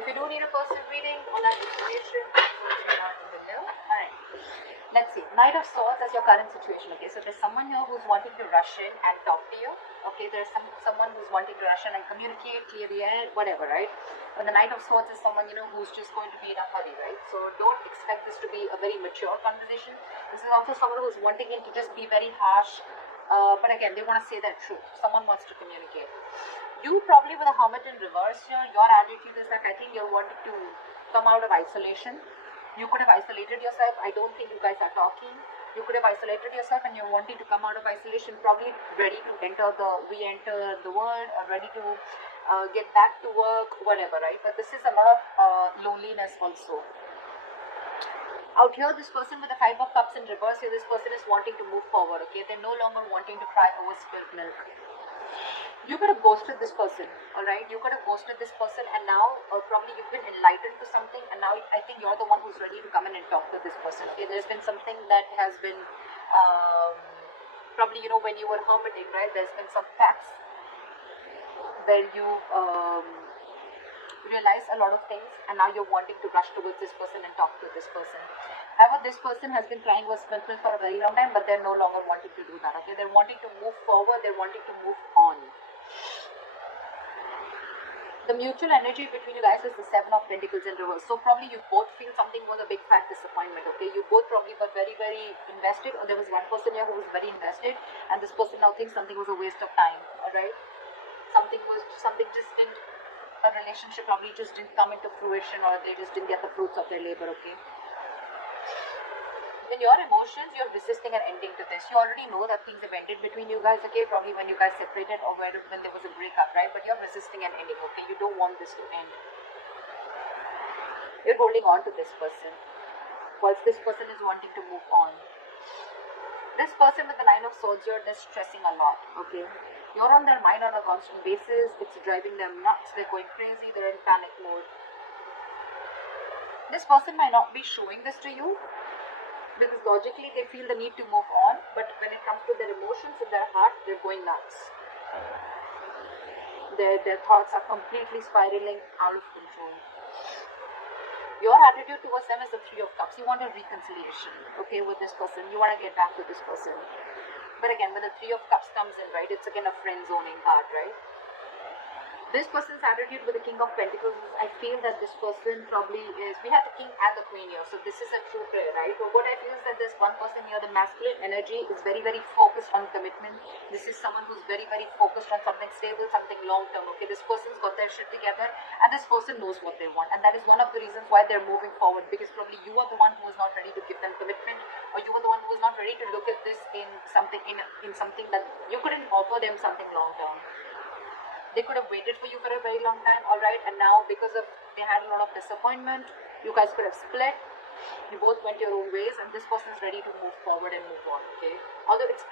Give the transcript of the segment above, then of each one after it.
If you do need a personal reading on that information, please let me know below. Alright. Let's see. Knight of Swords as your current situation. Okay, so there's someone here who's wanting to rush in and talk to you. Okay, there's someone who's wanting to rush in and communicate, clear the air, whatever, right? But the Knight of Swords is someone, who's just going to be in a hurry, right? So don't expect this to be a very mature conversation. This is also someone who's wanting it to just be very harsh. But again, they want to say their truth. Someone wants to communicate. You probably with a Hermit in reverse here, your attitude is that I think you're wanting to come out of isolation. You could have isolated yourself. I don't think you guys are talking. You could have isolated yourself and you're wanting to come out of isolation, probably ready to re-enter the world, or ready to get back to work, whatever, right? But this is a lot of loneliness also. Out here, this person with the 5 of Cups in reverse here, this person is wanting to move forward, okay? They're no longer wanting to cry over spilled milk. You could have ghosted this person, alright? You could have ghosted this person, and now probably you've been enlightened to something, and now I think you're the one who's ready to come in and talk to this person, okay? There's been something that has been, probably, when you were hermiting, right? There's been some facts where you realize a lot of things, and now you're wanting to rush towards this person and talk to this person. However, this person has been crying was spilled milk for a very long time, but they're no longer wanting to do that, okay? They're wanting to move forward, they're wanting to move on. The mutual energy between you guys is the 7 of Pentacles in reverse. So probably you both feel something was a big fat disappointment, okay? You both probably were very, very invested, or there was one person here who was very invested, and this person now thinks something was a waste of time, alright? Something just didn't, a relationship probably just didn't come into fruition, or they just didn't get the fruits of their labor, okay? In your emotions, you're resisting an ending to this. You already know that things have ended between you guys, okay? Probably when you guys separated, or when there was a breakup, right? But you're resisting an ending, okay? You don't want this to end. You're holding on to this person, whilst this person is wanting to move on. This person with the 9 of Swords, they're stressing a lot, okay? You're on their mind on a constant basis. It's driving them nuts. They're going crazy. They're in panic mode. This person might not be showing this to you, because logically they feel the need to move on, but when it comes to their emotions in their heart, they're going nuts. Their thoughts are completely spiraling out of control. Your attitude towards them is the 3 of Cups. You want a reconciliation, okay, with this person. You want to get back to this person. But again, when the 3 of Cups comes in, right, it's again a friend zoning card, right? This person's attitude with the King of Pentacles is, I feel that this person probably is, we have the King and the Queen here, so this is a true pair, right? But what I feel is that this one person here, the masculine energy is very, very focused on commitment. This is someone who's very, very focused on something stable, something long-term, okay? This person's got their shit together, and this person knows what they want, and that is one of the reasons why they're moving forward, because probably you are the one who is not ready to give them commitment, or you are the one who is not ready to look at this in something, in something that you couldn't offer them something long-term. They could have waited for you for a very long time, alright, and now because of they had a lot of disappointment, you guys could have split, you both went your own ways, and this person is ready to move forward and move on, okay? Although it's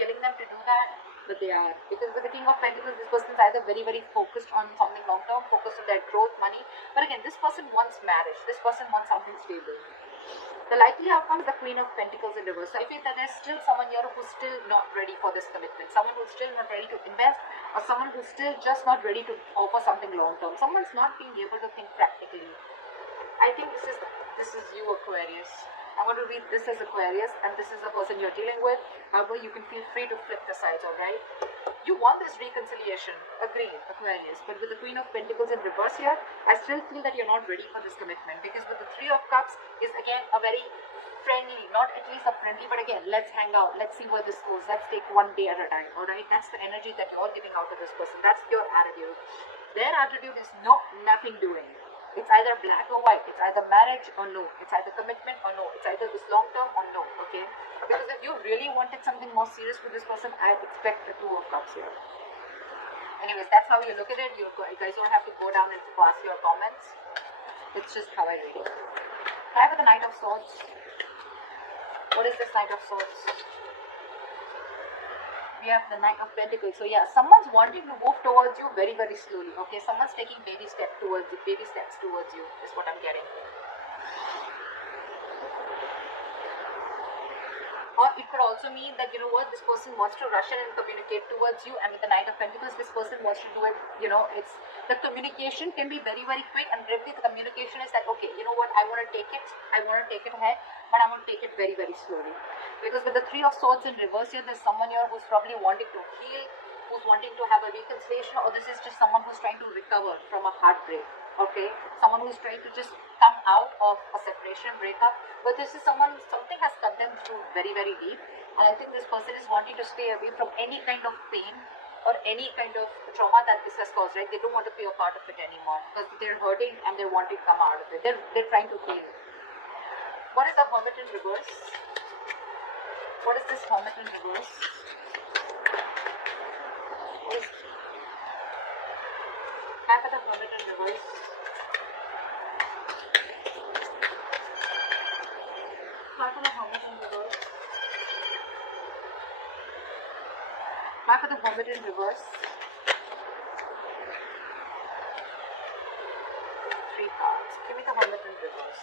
killing them to do that, but they are. Because with the King of Pentacles, this person is either very, very focused on something long term, focused on their growth, money, but again, this person wants marriage, this person wants something stable. The likely outcome is the Queen of Pentacles in reverse. So I feel that there's still someone here who's still not ready for this commitment. Someone who's still not ready to invest, or someone who's still just not ready to offer something long term. Someone's not being able to think practically. I think this is you, Aquarius. I'm going to read this as Aquarius, and this is the person you're dealing with. However, you can feel free to flip the sides, alright? You want this reconciliation, agreed, Aquarius. But with the Queen of Pentacles in reverse here, I still feel that you're not ready for this commitment. Because with the 3 of Cups is again a very friendly, not at least a friendly, but again, let's hang out, let's see where this goes, let's take one day at a time, alright? That's the energy that you're giving out to this person. That's your attitude. Their attitude is nothing doing. It's either black or white. It's either marriage or no. It's either commitment or no. It's either this long term or no, okay? Because if you really wanted something more serious with this person, I'd expect the 2 of Cups here. Anyways, that's how you look at it. You guys don't have to go down and pass your comments. It's just how I read it. Try with the Knight of Swords. What is this Knight of Swords? We have the Knight of Pentacles. So yeah, someone's wanting to move towards you very, very slowly. Okay, someone's taking baby steps towards you, is what I'm getting. Or it could also mean that, you know what, this person wants to rush in and communicate towards you, and with the Knight of Pentacles, this person wants to do it, you know, it's The communication can be very, very quick, and really the communication is that, okay, you know what, I want to take it ahead, but I want to take it very, very slowly. Because with the Three of Swords in reverse here, there's someone here who's probably wanting to heal, who's wanting to have a reconciliation, or this is just someone who's trying to recover from a heartbreak, okay? Someone who's trying to just come out of a separation, breakup, but this is something has cut them through very, very deep, and I think this person is wanting to stay away from any kind of pain or any kind of trauma that this has caused, right? They don't want to be a part of it anymore because they're hurting and they're wanting to come out of it. They're trying to heal. What is the Hermit in reverse? What is this Hermit in reverse? What is half of the Hermit in reverse? Half of the Hermit in reverse. Half of the Hermit in reverse. 3 cards. Give me the Hermit in reverse.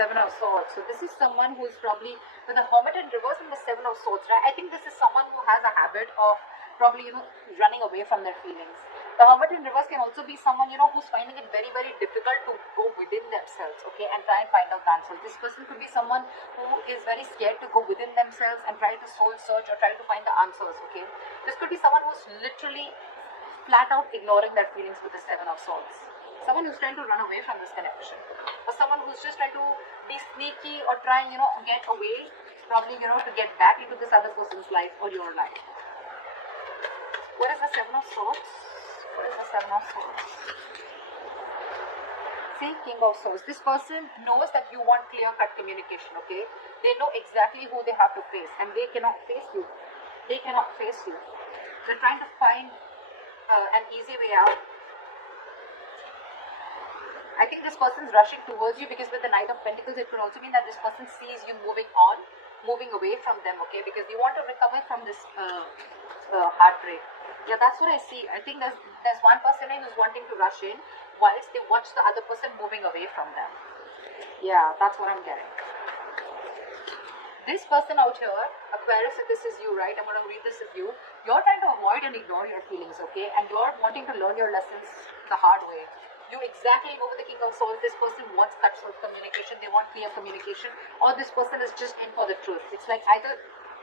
Seven of Swords. So this is someone who is probably with the Hermit in reverse and the Seven of Swords, right? I think this is someone who has a habit of probably, running away from their feelings. The Hermit in reverse can also be someone, who's finding it very, very difficult to go within themselves, okay, and try and find out the answer. This person could be someone who is very scared to go within themselves and try to soul search or try to find the answers, okay. This could be someone who's literally flat out ignoring their feelings with the Seven of Swords. Someone who's trying to run away from this connection, or someone who's just trying to be sneaky or try, get away, probably, to get back into this other person's life or your life. What is the Seven of Swords? What is the Seven of Swords? See, King of Swords. This person knows that you want clear-cut communication, okay? They know exactly who they have to face, and they cannot face you. They cannot face you. They're trying to find an easy way out. I think this person's rushing towards you because with the Knight of Pentacles, it could also mean that this person sees you moving on, moving away from them, okay? Because you want to recover from this heartbreak. Yeah, that's what I see. I think there's one person who's wanting to rush in whilst they watch the other person moving away from them. Yeah, that's what I'm getting. This person out here, Aquarius, if this is you, right? I'm going to read this as you. You're trying to avoid and ignore your feelings, okay? And you're wanting to learn your lessons the hard way. You exactly know with the King of Swords, this person wants cut-throat communication, they want clear communication, or this person is just in for the truth. It's like either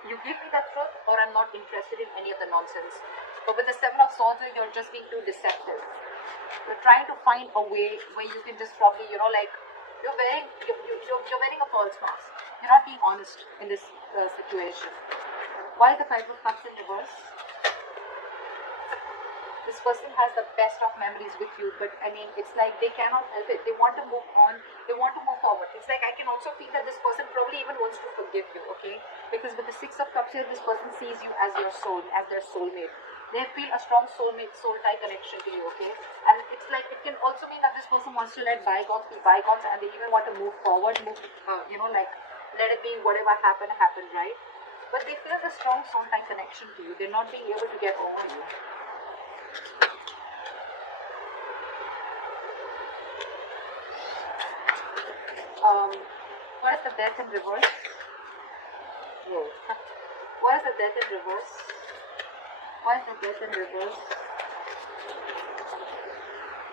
you give me that truth or I'm not interested in any of the nonsense. But with the Seven of Swords, you're just being too deceptive. You're trying to find a way where you can just probably, you're wearing a false mask. You're not being honest in this situation. Why is the Five of Cups in reverse? This person has the best of memories with you, but I mean, it's like they cannot help it. They want to move on. They want to move forward. It's like I can also feel that this person probably even wants to forgive you, okay? Because with the Six of Cups here, this person sees you as your soul, as their soulmate. They feel a strong soulmate, soul-tie connection to you, okay? And it's like, it can also mean that this person wants to let bygones be bygones, and they even want to move forward, let it be whatever happened, right? But they feel the strong soul-tie connection to you. They're not being able to get over you. What is the Death in reverse? Whoa. What is the Death in reverse? What is the Death in reverse?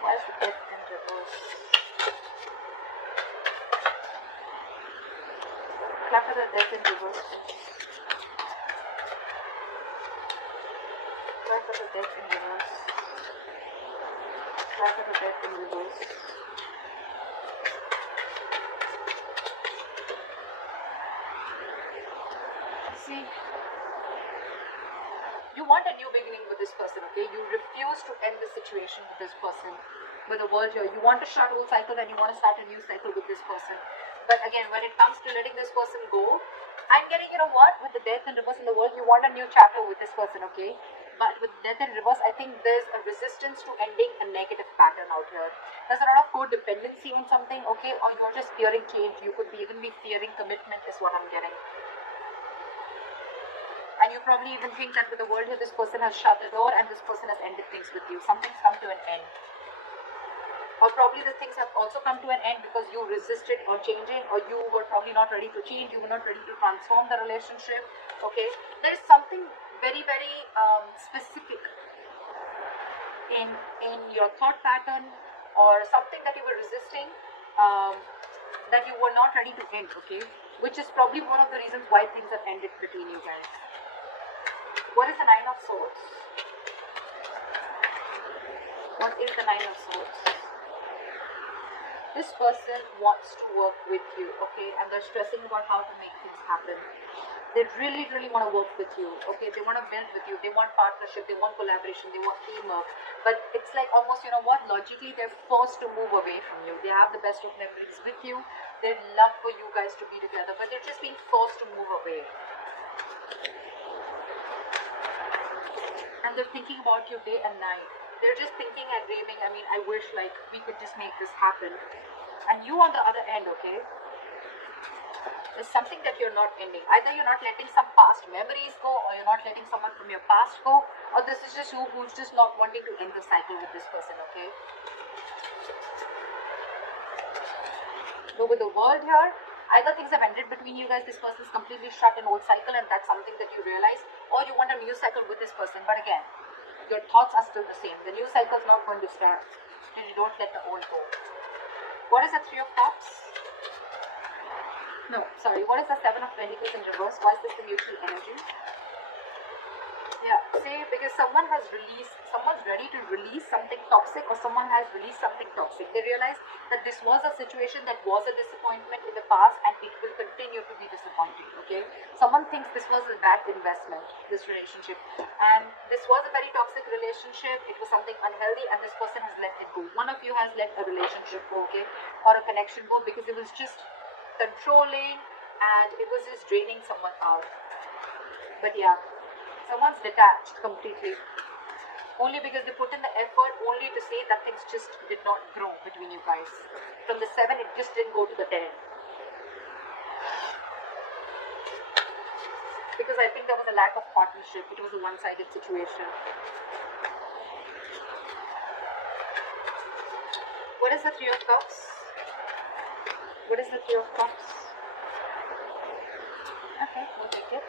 What is the Death in reverse? Clap for the Death in reverse. Clap for the Death in reverse. Clap for the Death in reverse. See, you want a new beginning with this person, okay? You refuse to end the situation with this person, with the world here. You want to shut old cycle and you want to start a new cycle with this person. But again, when it comes to letting this person go, I'm getting, with the Death in reverse in the world, you want a new chapter with this person, okay? But with Death in reverse, I think there's a resistance to ending a negative pattern out here. There's a lot of codependency on something, okay? Or you're just fearing change. You could even be fearing commitment is what I'm getting. And you probably even think that with the world here, this person has shut the door and this person has ended things with you. Something's come to an end. Or probably the things have also come to an end because you resisted on changing, or you were probably not ready to change, you were not ready to transform the relationship. Okay, there is something very, very specific in your thought pattern, or something that you were resisting, that you were not ready to end. Okay, which is probably one of the reasons why things have ended between you guys. What is the Nine of Swords? What is the Nine of Swords? This person wants to work with you, okay, and they're stressing about how to make things happen. They really, really want to work with you, okay. They want to build with you. They want partnership. They want collaboration. They want teamwork. But it's like almost, you know what, logically they're forced to move away from you. They have the best of memories with you. They'd love for you guys to be together, but they're just being forced to move away. And they're thinking about you day and night. They're just thinking and dreaming. I mean, I wish like we could just make this happen. And you on the other end, okay, there's something that you're not ending. Either you're not letting some past memories go, or you're not letting someone from your past go, or this is just you who's just not wanting to end the cycle with this person, okay. But with the world here, either things have ended between you guys, this person is completely shut an old cycle, and that's something that you realize, or you want a new cycle with this person. But again, your thoughts are still the same. The new cycle is not going to start till you don't let the old go. What is the Three of Cups? No, sorry. What is the Seven of Pentacles in reverse? Why is this the neutral energy? Yeah, see, because someone has released, someone's ready to release something toxic, or someone has released something toxic. They realize that this was a situation that was a disappointment in the past, and it will continue to be disappointing, okay? Someone thinks this was a bad investment, this relationship, and this was a very toxic relationship. It was something unhealthy, and this person has let it go. One of you has let a relationship go, okay, or a connection go, because it was just controlling, and it was just draining someone out. But yeah, someone's detached completely, only because they put in the effort, only to say that things just did not grow between you guys. From the 7, it just didn't go to the 10. Because I think there was a lack of partnership. It was a one-sided situation. What is the Three of Cups? What is the Three of Cups? Okay, we'll take it.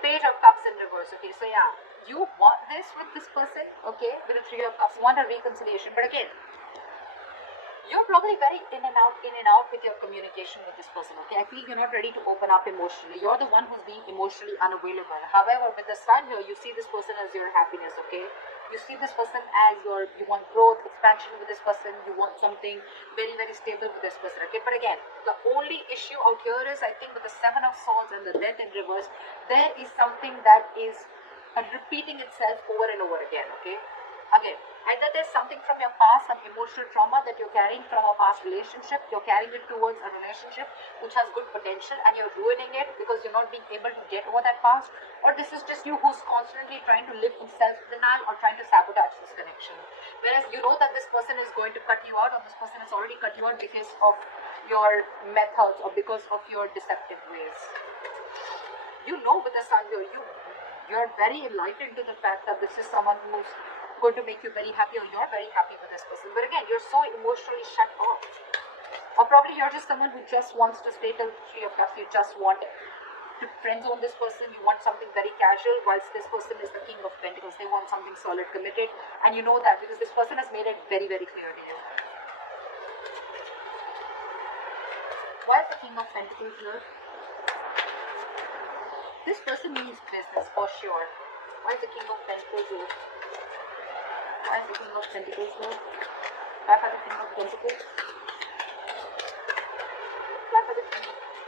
Page of Cups in reverse. Okay, so yeah, you want this with this person, okay, with the Three of Cups. You want a reconciliation, but again, you're probably very in and out with your communication with this person, okay. I feel you're not ready to open up emotionally. You're the one who's being emotionally unavailable. However, with the Sun here, you see this person as your happiness, okay. You see this person as you want growth, expansion with this person. You want something very, very stable with this person, okay. But again, the only issue out here is, I think, with the Seven of Swords and the Death in reverse, there is something that is repeating itself over and over again, okay. Again, either there's something from your past, some emotional trauma that you're carrying from a past relationship, you're carrying it towards a relationship which has good potential, and you're ruining it because you're not being able to get over that past, or this is just you who's constantly trying to live in self-denial or trying to sabotage this connection. Whereas you know that this person is going to cut you out, or this person has already cut you out because of your methods or because of your deceptive ways. You know, with the Sun here, you're very enlightened to the fact that this is someone who's going to make you very happy, or you're very happy with this person. But again, you're so emotionally shut off. Or probably you're just someone who just wants to stay till Three of Cups. You just want to friend zone this person. You want something very casual, whilst this person is the King of Pentacles. They want something solid, committed, and you know that because this person has made it very, very clear to you. Why is the King of Pentacles here? This person means business for sure. Why is the King of Pentacles here? Why is the King of Pentacles here? Why for the King of Pentacles? Why for the King of Pentacles?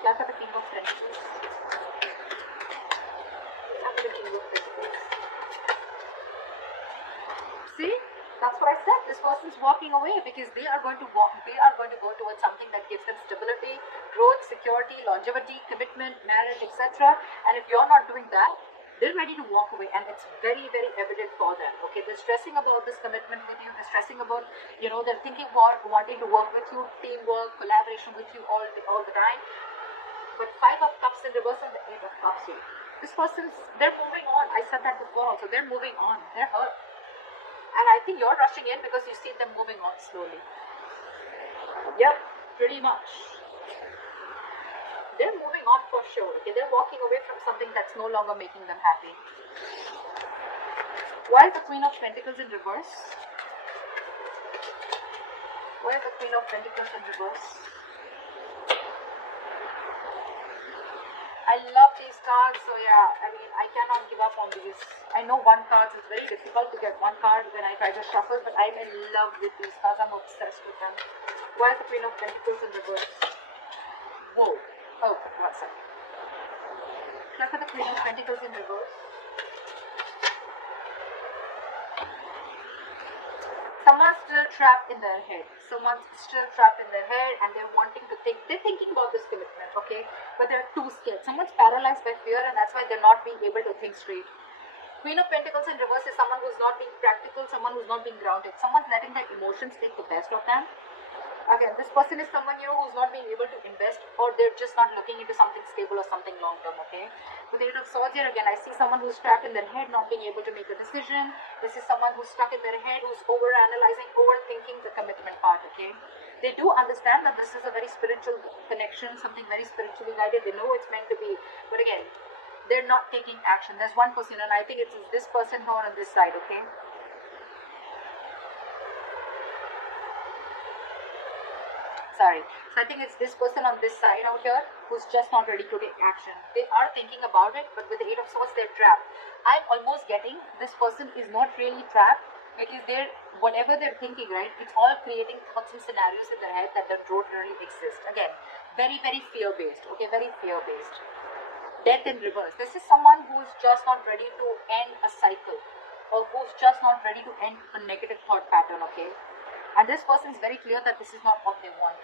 Why for the King of Pentacles? See? That's what I said. This person's walking away because they are going to go towards something that gives them stability, growth, security, longevity, commitment, marriage, etc. And if you're not doing that, they're ready to walk away, and it's very, very evident for them. Okay, they're stressing about this commitment with you. They're stressing about, they're thinking about wanting to work with you, teamwork, collaboration with you all the time. But Five of Cups in reverse and the Eight of Cups here. This person's, they're moving on. I said that before also. They're moving on. They're hurt. And I think you're rushing in because you see them moving on slowly. Yep, pretty much. They're moving on for sure. Okay, they're walking away from something that's no longer making them happy. Why is the Queen of Pentacles in reverse? Why is the Queen of Pentacles in reverse? I love these cards, so yeah, I mean, I cannot give up on these. I know one card is very difficult to get one card when I try to shuffle, but I'm in love with these cards. I'm obsessed with them. Why is the Queen of Pentacles in reverse? Whoa. Oh, one second. Look at the Queen of Pentacles in reverse. Someone's still trapped in their head. Someone's still trapped in their head and they're wanting to think. They're thinking about this commitment, okay? But they're too scared. Someone's paralyzed by fear and that's why they're not being able to think straight. Queen of Pentacles in reverse is someone who's not being practical, someone who's not being grounded. Someone's letting their emotions take the best of them. Again, this person is someone, you know, who's not being able to invest, or they're just not looking into something stable or something long term, okay? With the Eight of Swords here, again, I see someone who's trapped in their head, not being able to make a decision. This is someone who's stuck in their head, who's over-analyzing, overthinking the commitment part, okay? They do understand that this is a very spiritual connection, something very spiritually guided. They know it's meant to be, but again, they're not taking action. There's one person, and I think it's this person here on this side, okay? Sorry. So I think it's this person on this side out here who's just not ready to take action. They are thinking about it, but with the Eight of Swords, they're trapped. I'm almost getting this person is not really trapped because they're, whatever they're thinking, right, it's all creating thoughts and scenarios in their head that don't really exist. Again, very, very fear-based, okay, very fear-based. Death in reverse. This is someone who's just not ready to end a cycle or who's just not ready to end a negative thought pattern, okay? And this person is very clear that this is not what they want.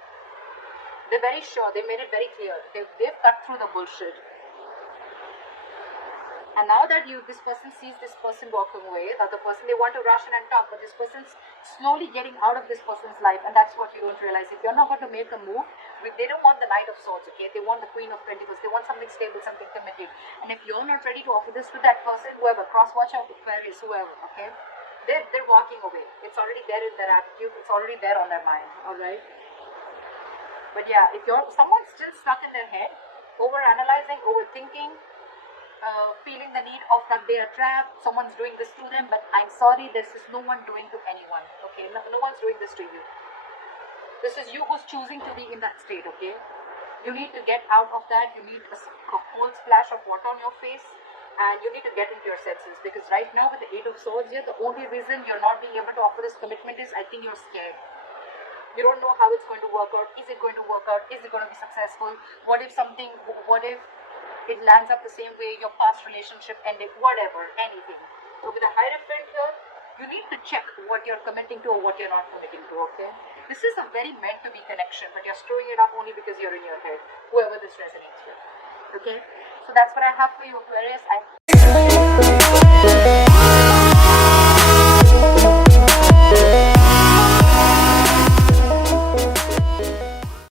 They're very sure. They made it very clear. They've cut through the bullshit. And now that this person sees this person walking away, the other person, they want to rush in and talk, but this person's slowly getting out of this person's life, and that's what you don't realize. If you're not going to make a move, they don't want the Knight of Swords, okay? They want the Queen of Pentacles. They want something stable, something committed. And if you're not ready to offer this to that person, whoever, cross-watch out, Aquarius, whoever, okay? They're walking away. It's already there in their attitude. It's already there on their mind. Alright? But yeah, if someone's still stuck in their head, over-analyzing, overthinking, feeling the need of that they are trapped, someone's doing this to them, but I'm sorry, this is no one doing to anyone. Okay? No one's doing this to you. This is you who's choosing to be in that state, okay? You need to get out of that. You need a cold splash of water on your face. And you need to get into your senses, because right now with the Eight of Swords here, the only reason you're not being able to offer this commitment is I think you're scared. You don't know how it's going to work out. Is it going to work out? Is it going to be successful? What if it lands up the same way your past relationship ended? Whatever, anything. So with the Hierophant here, you need to check what you're committing to or what you're not committing to, okay? This is a very meant to be connection, but you're screwing it up only because you're in your head, whoever this resonates with. Okay, so that's what I have for you, Aquarius. I